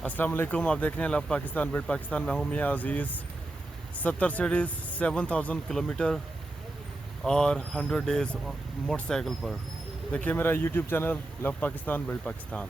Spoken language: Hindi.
अस्सलाम वालेकुम, आप देख रहे हैं लव पाकिस्तान बिल्ड पाकिस्तान। मैं हूं मियां अजीज़। 70 सिटीज़, 7000 किलोमीटर और 100 डेज़ मोटरसाइकिल पर। देखिए मेरा YouTube channel love Pakistan build Pakistan.